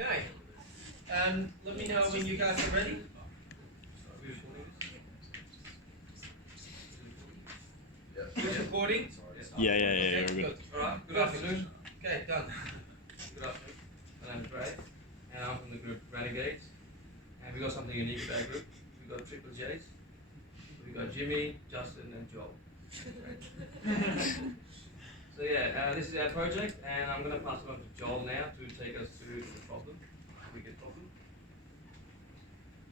Okay. Let me know when you guys are ready. Who's recording? Yeah, Okay, we're good. good. Alright, good afternoon. Okay, done. Good afternoon. My name's Ray, and I'm from the group Renegades. And we got something unique with our group. We got triple J's. We got Jimmy, Justin, and Joel. So yeah, this is our project, and I'm going to pass it on to Joel now to take us through the problem, the wicked problem.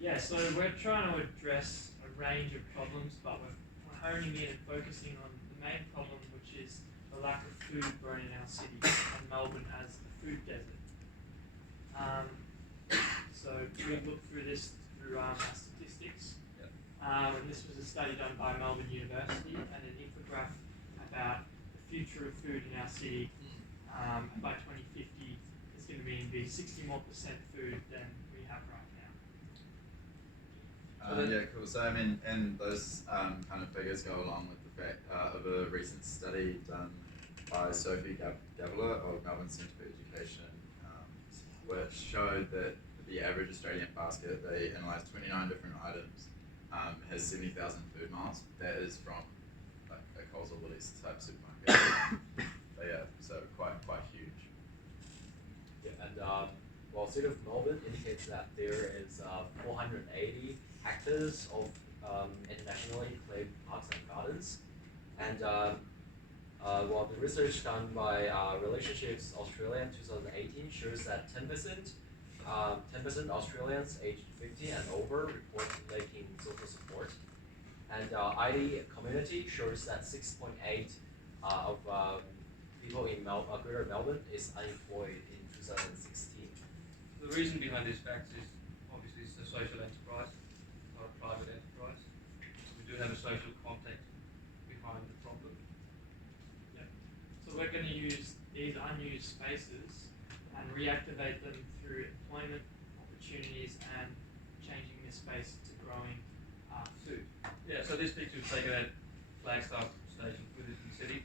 Yeah, so we're trying to address a range of problems, but we're honing in and focusing on the main problem, which is the lack of food grown in our city, and Melbourne as the food desert. So we looked through this through our statistics, and this was a study done by Melbourne University, and an infograph about the future of food in our city. By 2050, it's going to be 60% more food than we have right now. Yeah, cool. So I mean, and those kind of figures go along with the fact of a recent study done by Sophie Gavler of Melbourne Centre for Education, which showed that the average Australian basket, they analysed 29 different items, has 70,000 food miles. That is from like a Coles or Woolies type supermarket. But yeah, so quite huge. Yeah, and well, City of Melbourne indicates that there is 480 hectares of internationally claimed parks and gardens, and well, the research done by Relationships Australia in 2018 shows that 10% Australians aged 50 and over report lacking social support, and ID community shows that 6.8 of people in Greater Melbourne is unemployed in 2016. The reason behind these facts is obviously it's a social enterprise, not a private enterprise. We do have a social context behind the problem. Yeah. So we're going to use these unused spaces and reactivate them through employment opportunities and changing this space to growing food. Yeah, so this picture was taken at Flagstaff Station within the city.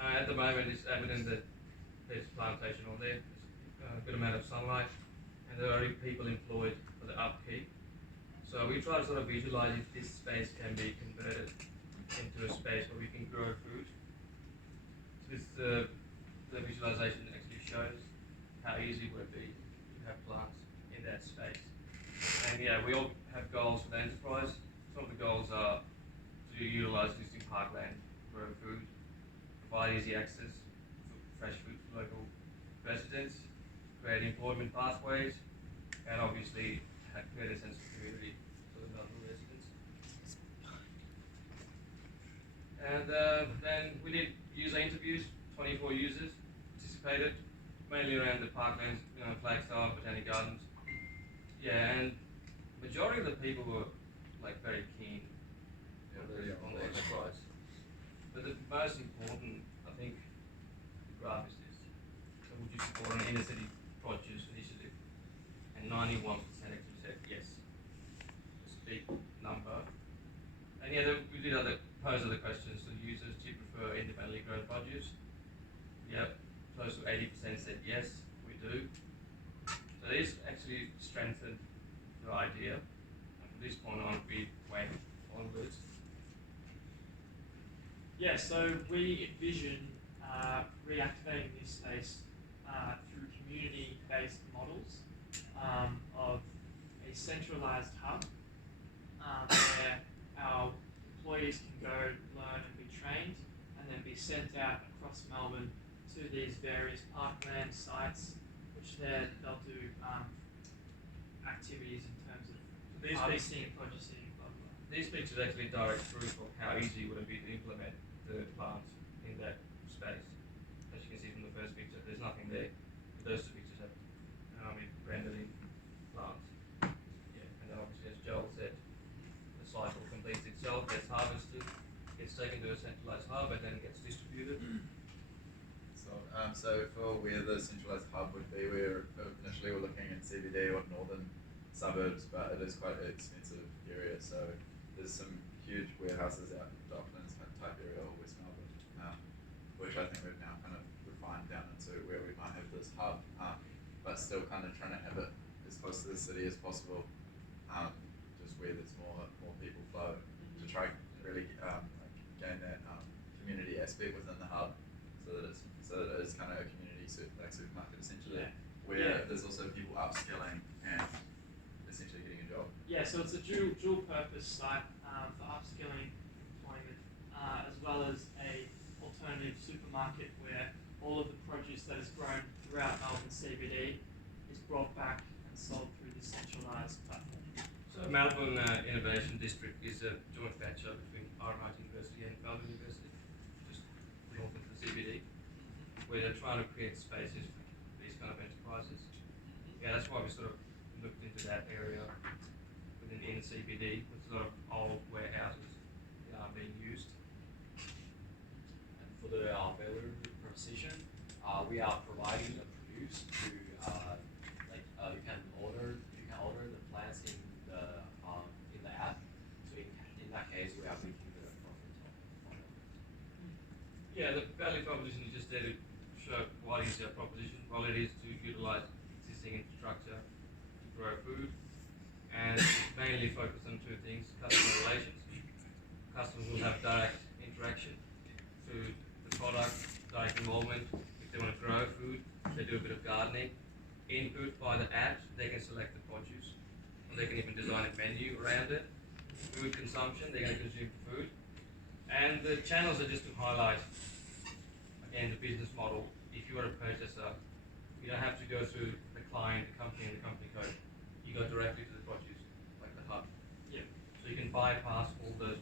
At the moment, it's evident that there's plantation on there. There's a good amount of sunlight, and there are already people employed for the upkeep. So we try to sort of visualize if this space can be converted into a space where we can grow food. This the visualization actually shows how easy it would be to have plants in that space. And yeah, we all have goals for the enterprise. Some of the goals are to utilize existing parkland, grow food, provide easy access for fresh food to local residents, create employment pathways, and obviously create a sense of community for the Melbourne residents. And then we did user interviews. 24 users participated, mainly around the parklands, Flagstaff, Botanic Gardens. Yeah, and majority of the people were like very keen on the enterprise. But the most important, I think, graph is this. So would you support an inner city produce initiative? And 91% actually said yes. It's a big number. And yeah, we did pose other questions to users. Do you prefer independently grown produce? Yep, close to 80% said yes, we do. So this actually strengthened the idea. And from this point on, we went onwards. Yeah, so we envision reactivating this space through community-based models of a centralized hub where our employees can go learn and be trained and then be sent out across Melbourne to these various parkland sites, which they'll do activities in terms of harvesting, producing, blah blah. These pictures actually direct proof of how easy it would be to implement the plants in that space. As you can see from the first picture, there's nothing there. Those two pictures have rendered in plants. Yeah, and then obviously, as Joel said, the cycle completes itself, gets harvested, gets taken to a centralized hub, and then it gets distributed. So for where the centralised hub would be, initially we're looking in CBD or northern suburbs, but it is quite an expensive area. So there's some huge warehouses out in Docklands type area or West Melbourne, which I think we've now kind of refined down into where we might have this hub. but still kind of trying to have it as close to the city as possible, just where there's more people flow, to try really like gain that community aspect within the hub, so that it is kind of a community supermarket essentially, where there's also people upskilling and essentially getting a job. Yeah, so it's a dual purpose site for upskilling, employment, as well as a alternative supermarket where all of the produce that is grown throughout Melbourne CBD is brought back and sold through this centralised platform. So Melbourne Innovation District is a joint venture between RMIT University and Melbourne University, just north of the CBD, where they're trying to create spaces for these kind of enterprises. Yeah, that's why we sort of looked into that area within inner CBD, with a lot of old warehouses being used. And for the value proposition, we are providing a produce to you can order the plants in the app. So in that case, we are making the profit on it. Yeah, the value proposition is just there to show what is our proposition. Well, it is to utilise existing infrastructure to grow food, and it's mainly focused on two things: customer relations. Customers will have direct interaction to the product, direct involvement. If they want to grow food, they do a bit of gardening. Input by the app, they can select the produce, or they can even design a menu around it. Food consumption, they're going to consume food. And the channels are just to highlight, again, the business model. If you are a purchaser, you don't have to go through the client, the company, and the company code. You go directly to the produce, like the hub. Yeah. So you can bypass all the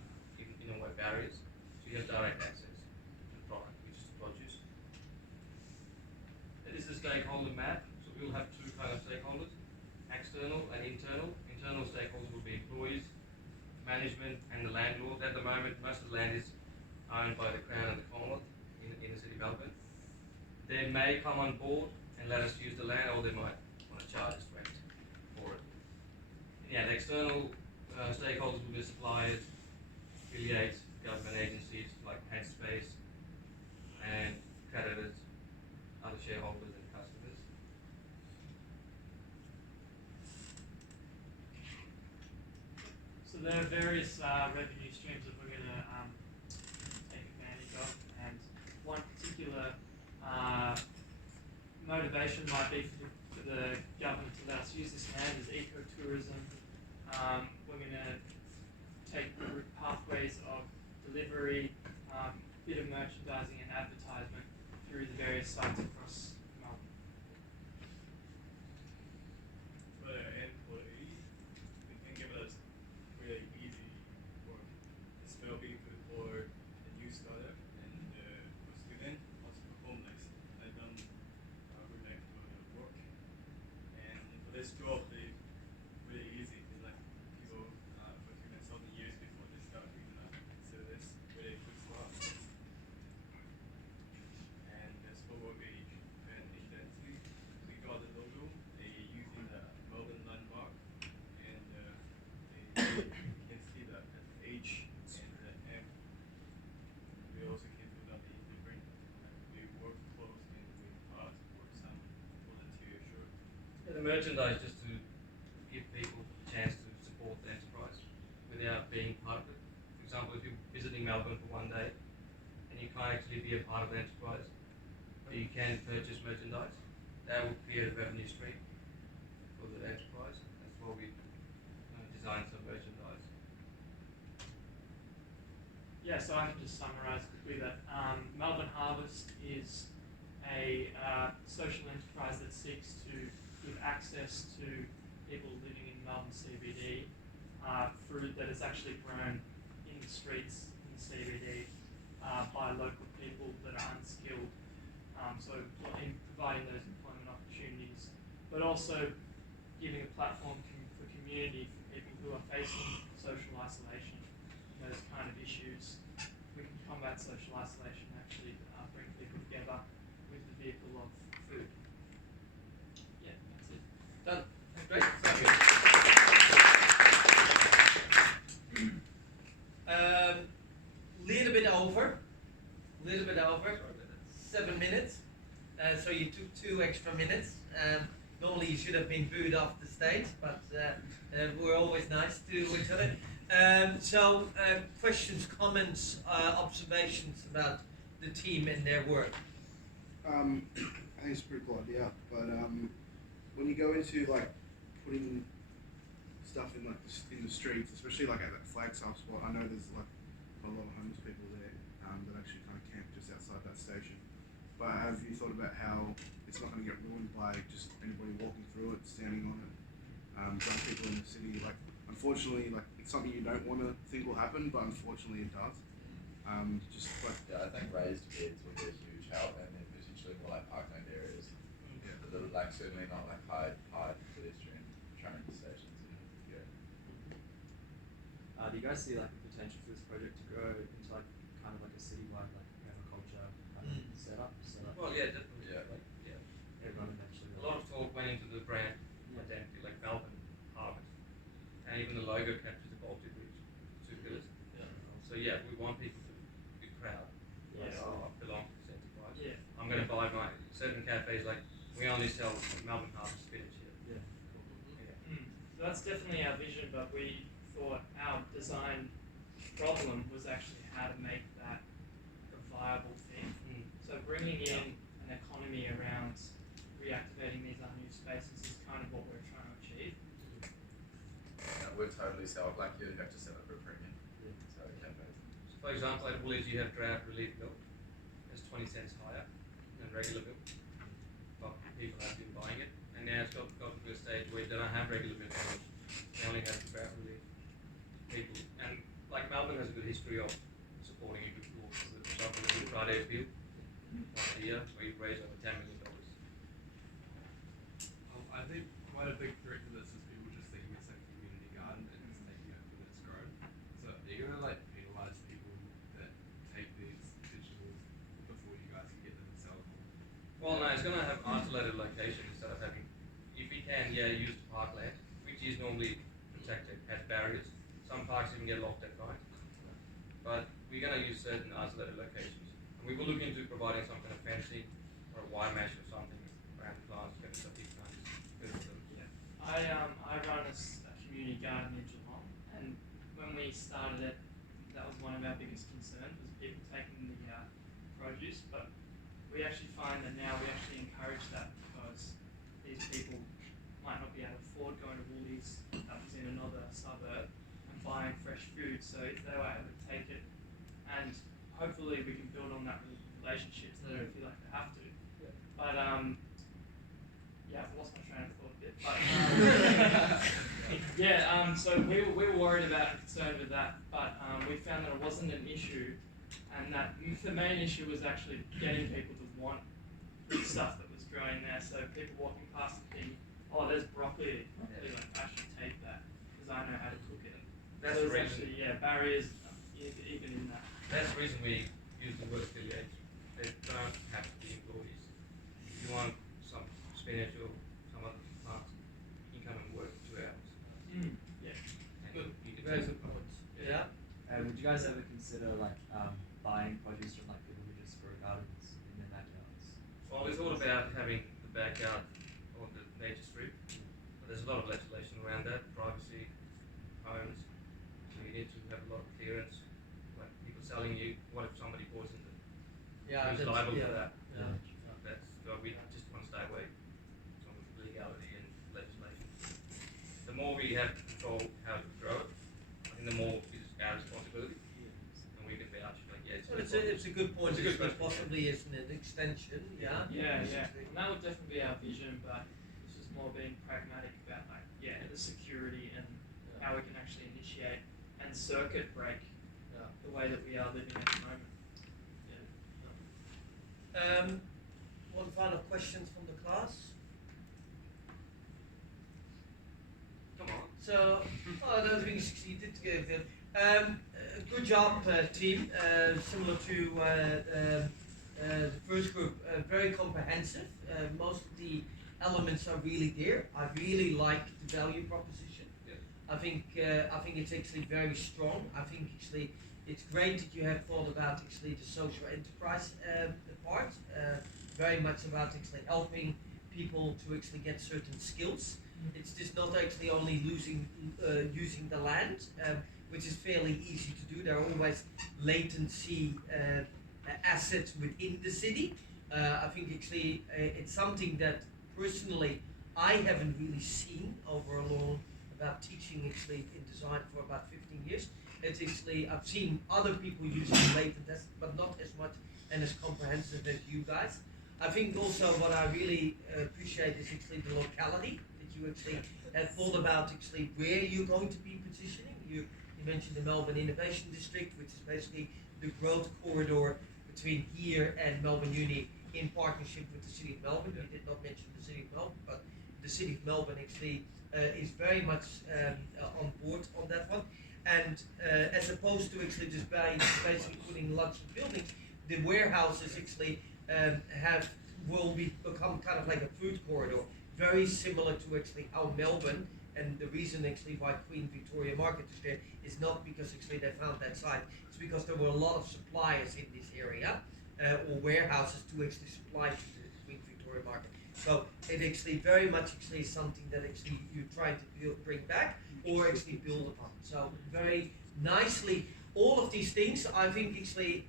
in a way barriers. So you have direct access to the product, which is the produce. It is the stakeholder map. So we'll have two kind of stakeholders: external and internal. Internal stakeholders will be employees, management, and the landlord. At the moment, most of the land is owned by the Crown and the Commonwealth in the city of Melbourne. They may come on board and let us use the land, or they might want to charge us rent for it. And yeah, the external stakeholders will be suppliers, affiliates, government agencies like Headspace, and creditors, other shareholders and customers. So there are various revenue streams that we're going to take advantage of, and one particular motivation might be for the government to let us use this land is ecotourism. We're going to take route pathways of delivery, bit of merchandising and advertisement through the various sites across Melbourne. For the employee, we can give us really easy work. This will be good for a new startup and for student, also for homeless. Let them would like to go to work. And for this job, they really easy. They like people for 2,000 years before they start doing that. So this really good stuff. And this will be an identity. We got the logo. They using the Melbourne landmark, and they can see the H and the M. We also can do that in different. We work close and we pass for some volunteer short. Yeah, the merchandise just to give people a chance to support the enterprise without being part of it. For example, if you're visiting Melbourne for one day and you can't actually be a part of the enterprise, but you can purchase merchandise, that will create a revenue stream for the enterprise. That's why we designed some merchandise. Yeah, so I can just summarise quickly that Melbourne Harvest is a social enterprise that seeks to give access to people living in Melbourne CBD fruit that is actually grown in the streets in the CBD by local people that are unskilled. So in providing those employment opportunities, but also giving a platform for community for people who are facing social isolation, those kind of issues. We can combat social isolation and actually bring people together with the vehicle of food. Yeah, that's it. Done. Great. Thank you. Little bit over, 7 minutes. So you took 2 extra minutes. normally you should have been booed off the stage, but we're always nice to each other. Questions, comments, observations about the team and their work. I think it's a pretty cool idea, but when you go into like putting stuff in like in the streets, especially like at that Flagstaff spot, I know there's like a lot of homeless people there that actually kind of camp just outside that station. But have you thought about how it's not going to get ruined by just anybody walking through it, standing on it? Young people in the city, like unfortunately, like it's something you don't want to think will happen, but unfortunately it does. Just like Yeah, I think raised beds would be a huge help, and then potentially more like parkland areas. yeah. Like certainly not like high pedestrian train stations. Yeah. Do you guys see like the potential for this project to grow into like kind of like a citywide like permaculture kind of setup? So like Well, yeah, definitely. Yeah. Like, yeah. everyone eventually. A lot of thought went into the brand identity, like Melbourne Harvest, and even the logo captures the Baltic Ridge, two pillars. So yeah, we want people to be proud. Like, Yes. oh, I belong to Centre Park. Yeah. I'm going to buy my certain cafes like we only sell Melbourne Harvest spinach here. Yeah. Yeah. So that's definitely our vision, but we thought our design problem was actually how to make that a viable thing. So bringing in an economy around reactivating these unused spaces is kind of what we're trying to achieve. That would totally sell. Like you'd have to set up a premium. Yeah. So cafes. So for example, at Woolies you have drought relief milk. It's 20 cents higher than regular milk, but people have been buying it, and now it's got to a stage where they don't have regular milk anymore. They only have the drought relief. People, and like Melbourne has a good history of supporting a good cause. For example, the Good Friday Appeal once a year, where you raise over $10 million. I think quite a big threat to this is people just thinking it's a community garden and just taking it when it's grown. So are you gonna like penalise people that take these vegetables before you guys can get them and sell them? Well, no, it's going to have isolated location instead of having, if we can, use parkland, which is normally protected, has barriers. Some parks even get locked at night. But we're going to use certain isolated locations. And we will look into providing some kind of fencing or a wire mesh or something around the plants, so people can't just visit them. I run a community garden in Geelong, and when we started it, that was one of our biggest concerns, was people taking the produce, but we actually find that now we actually encourage that because these people might not be able to afford going to Woolies that was in another suburb and buying fresh food, so if they were able to take it, and hopefully we can build on that relationship so they don't feel like they have to. Yeah. But I've lost my train of thought a bit. But so we were worried about and concerned with that, but we found that it wasn't an issue, and that the main issue was actually getting people to want the stuff that was growing there. So people walking past and thinking, oh, there's broccoli. They're like, I should take that because I know how to cook it. That's So the there's reason. actually barriers even in that. That's the reason we use the word affiliation. They don't have to be employees. If you want some spinach or some other plants, you can come and work 2 hours. Yeah. And Good. you can Very take good some points. Yeah. Yeah. Would you guys ever consider like buying produce from like people who just grow gardens in their backyards? Well, we thought about having the backyard or the nature strip, but there's a lot of legislation around that, privacy, homes, so you need to have a lot of clearance. Like people selling you, what if somebody poisons it? Yeah. Who's that's- liable yeah. for that? Yeah. That's why we just want to stay away from legality and legislation. The more we have control how to grow it, I think the more it's our responsibility, and we can vouch like Well, it's a good point. It's a good It question. possibly is an extension. Yeah. Yeah. And that would definitely be our vision, but it's just more being pragmatic about the security and how we can actually initiate and circuit break Yeah. the way that we are living at the moment. One final question from the class. Come on. So, I don't think you succeeded to give them. Good job, team. Similar to the first group, very comprehensive. Most of the elements are really there. I really like the value proposition. Yeah. I think it's actually very strong. I think actually it's great that you have thought about actually the social enterprise part. Very much about actually helping people to actually get certain skills. It's just not actually only using the land, which is fairly easy to do. There are always latency assets within the city. I think actually it's something that personally I haven't really seen over a long, about teaching actually in design for about 15 years. It's actually, I've seen other people using latent assets, but not as much and as comprehensive as you guys. I think also what I really appreciate is actually the locality that you actually have thought about actually where you're going to be positioning. You mentioned the Melbourne Innovation District, which is basically the growth corridor between here and Melbourne Uni in partnership with the City of Melbourne. You did not mention the City of Melbourne, but the City of Melbourne actually is very much on board on that one. And as opposed to actually just basically putting lots of buildings, the warehouses actually will become kind of like a food corridor, very similar to actually how Melbourne, and the reason actually why Queen Victoria Market is there is not because actually they found that site, it's because there were a lot of suppliers in this area, or warehouses to actually supply to the Queen Victoria Market. So it actually very much actually is something that actually you're trying to bring back or actually build upon. So very nicely, all of these things, I think actually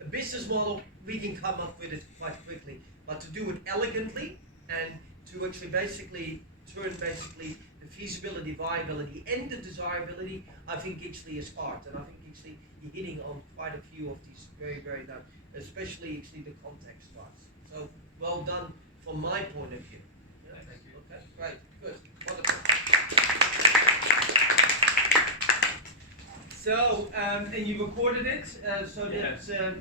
a business model, we can come up with it quite quickly, but to do it elegantly and to actually basically turn basically the feasibility, viability, and the desirability, I think actually is art. And I think actually you're hitting on quite a few of these very, very nice, especially actually the context parts. So well done from my point of view. Yeah, Thank you. Okay, great, good, wonderful. So, and you recorded it, so Yeah. that